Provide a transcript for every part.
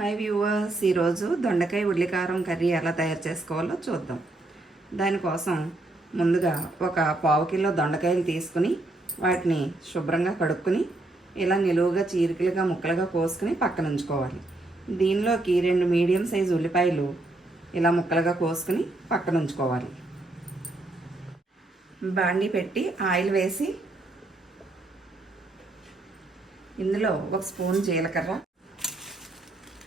Hi viewers ఈరోజు దొండకాయ ఉల్లికారం curry ఎలా తయారు చేసుకోవాలో చూద్దాం. దానికోసం ముందుగా ఒక పావు కిలో దొండకాయలు తీసుకుని వాటిని శుభ్రంగా కడుక్కుని ఇలా నిలువుగా చీరికలుగా ముక్కలుగా కోసుకుని పక్కన ఉంచుకోవాలి. దీనిలోకి రెండు మీడియం సైజు ఉల్లిపాయలు ఇలా ముక్కలుగా కోసుకుని పక్కన ఉంచుకోవాలి. బాండి పెట్టి ఆయిల్ వేసి ఇందులో ఒక స్పూన్ జీలకర్ర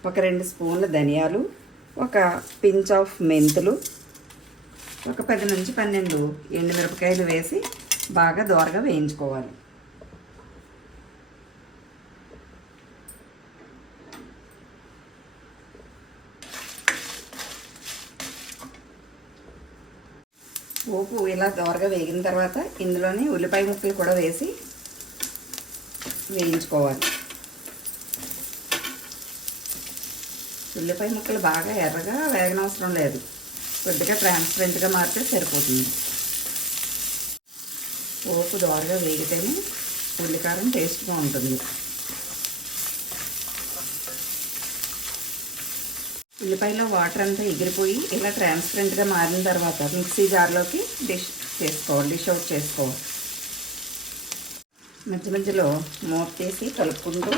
ఒక రెండు స్పూన్ల ధనియాలు ఒక పించ్ ఆఫ్ మెంతులు ఒక పది నుంచి పన్నెండు ఎండుమిరపకాయలు వేసి బాగా దోరగా వేయించుకోవాలి. పోపు ఇలా దోరగా వేగిన తర్వాత ఇందులోనే ఉల్లిపాయ ముక్కలు కూడా వేసి వేయించుకోవాలి. ఉల్లిపాయ ముక్కలు బాగా ఎర్రగా వేగనవసరం లేదు. కొద్దిగా ట్రాన్స్పరెంట్గా మారితే సరిపోతుంది. పోపు దోరగా వేగితేనే ఉల్లికారం టేస్ట్గా ఉంటుంది. ఉల్లిపాయలో వాటర్ అంతా ఎగిరిపోయి ఇలా ట్రాన్స్పరెంట్గా మారిన తర్వాత మిక్సీ జార్లోకి డిష్ చేసుకోవాలి డిష్ అవుట్ చేసుకోవాలి. మధ్య మధ్యలో మూత తీసి కలుపుకుంటూ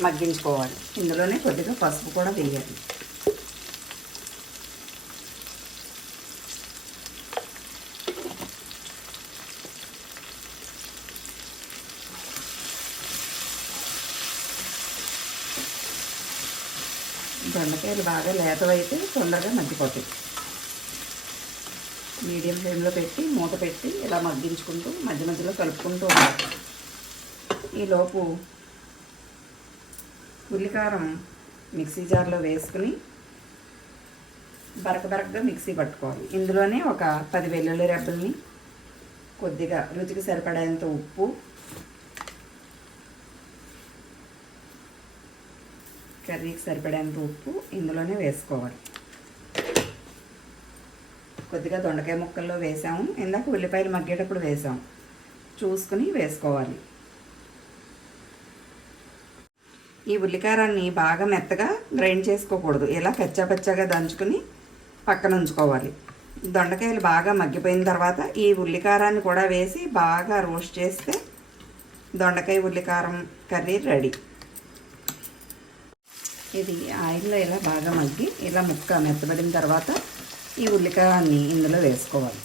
మగ్గించుకోవాలి. ఇందులోనే కొద్దిగా పసుపు కూడా వేయాలి. దొండకాయలు బాగా లేతవైతే తొందరగా మగ్గిపోతాయి. మీడియం ఫ్లేమ్లో పెట్టి మూత పెట్టి ఇలా మగ్గించుకుంటూ మధ్య మధ్యలో కలుపుకుంటూ ఉండాలి. ఈలోపు ఉల్లికారం మిక్సీ జార్లో వేసుకుని బరక బరకగా మిక్సీ పట్టుకోవాలి. ఇందులోనే ఒక పది వెల్లుల్లి రెబ్బల్ని కొద్దిగా రుచికి సరిపడేంత ఉప్పు కర్రీకి సరిపడేంత ఉప్పు ఇందులోనే వేసుకోవాలి. కొద్దిగా దొండకాయ ముక్కల్లో వేసాము. ఇందాక ఉల్లిపాయలు మగ్గేటప్పుడు వేసాము చూసుకుని వేసుకోవాలి. ఈ ఉల్లికారాన్ని బాగా మెత్తగా గ్రైండ్ చేసుకోకూడదు. ఇలా కచ్చాపచ్చాగా దంచుకుని పక్కన ఉంచుకోవాలి. దొండకాయలు బాగా మగ్గిపోయిన తర్వాత ఈ ఉల్లికారాన్ని కూడా వేసి బాగా రోస్ట్ చేస్తే దొండకాయ ఉల్లికారం కర్రీ రెడీ. ఇది ఆయిల్లో ఇలా బాగా మగ్గి ఇలా ముక్క మెత్తబడిన తర్వాత ఈ ఉల్లికారాన్ని ఇందులో వేసుకోవాలి.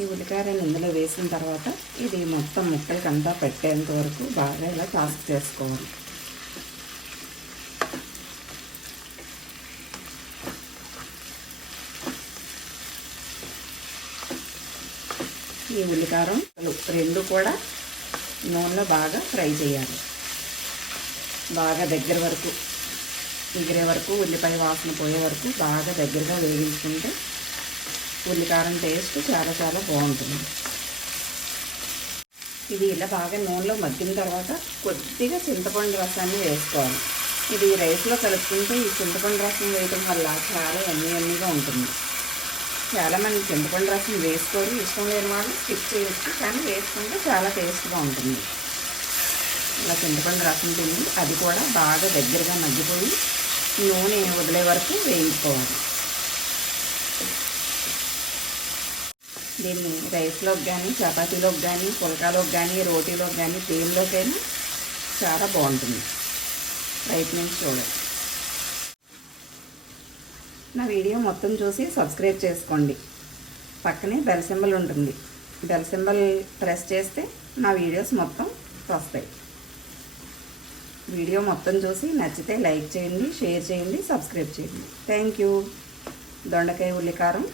ఈ ఉల్లికాయలను ఇందులో వేసిన తర్వాత ఇది మొత్తం ముక్కలకంతా పెట్టేంత వరకు బాగా ఇలా టాస్క్ చేసుకోవాలి. ఈ ఉల్లికారం రెండు కూడా నూనెలో బాగా ఫ్రై చేయాలి. బాగా దగ్గర వరకు ఎగిరే వరకు ఉల్లిపాయ వాసన పోయే వరకు బాగా దగ్గరగా వేగించుకుంటే ఉల్లికారం టేస్ట్ చాలా చాలా బాగుంటుంది. ఇది ఇలా బాగా నూనెలో మగ్గిన తర్వాత కొద్దిగా చింతపండు రసాన్ని వేసుకోవాలి. ఇది రైస్లో కలుపుకుంటే ఈ చింతపండు రసం వేయడం వల్ల చాలా ఎన్ని ఎన్నిగా ఉంటుంది. చాలామంది చింతపండు రసం వేసుకోరు ఇష్టం లేని వాళ్ళు స్కిప్ చేయొచ్చు కానీ వేసుకుంటే చాలా టేస్ట్గా ఉంటుంది. ఇలా చింతపండు రసం తిని అది కూడా బాగా దగ్గరగా మగ్గిపోయి నూనె వదిలే వరకు వేయించుకోవాలి. దీన్ని రైస్లోకి కానీ చపాతీలోకి కానీ పుల్కాలోకి కానీ రోటీలోకి కానీ తేలిలోకైనా చాలా బాగుంటుంది. ప్రయత్నించి చూడండి నా వీడియో మొత్తం చూసి సబ్స్క్రైబ్ చేసుకోండి. పక్కనే బెల్ సింబల్ ఉంటుంది. బెల్ సింబల్ ప్రెస్ చేస్తే నా వీడియోస్ మొత్తం వస్తాయి. వీడియో మొత్తం చూసి నచ్చితే లైక్ చేయండి షేర్ చేయండి సబ్స్క్రైబ్ చేయండి. Thank you. దొండకాయ ఉల్లికారం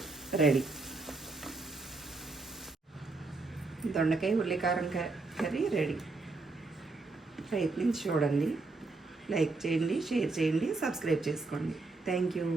రెడీ. దొండకాయ ఉల్లికారం కర్రీ రెడీ. ప్రయత్నించి చూడండి. లైక్ చేయండి షేర్ చేయండి సబ్స్క్రైబ్ చేసుకోండి. Thank you.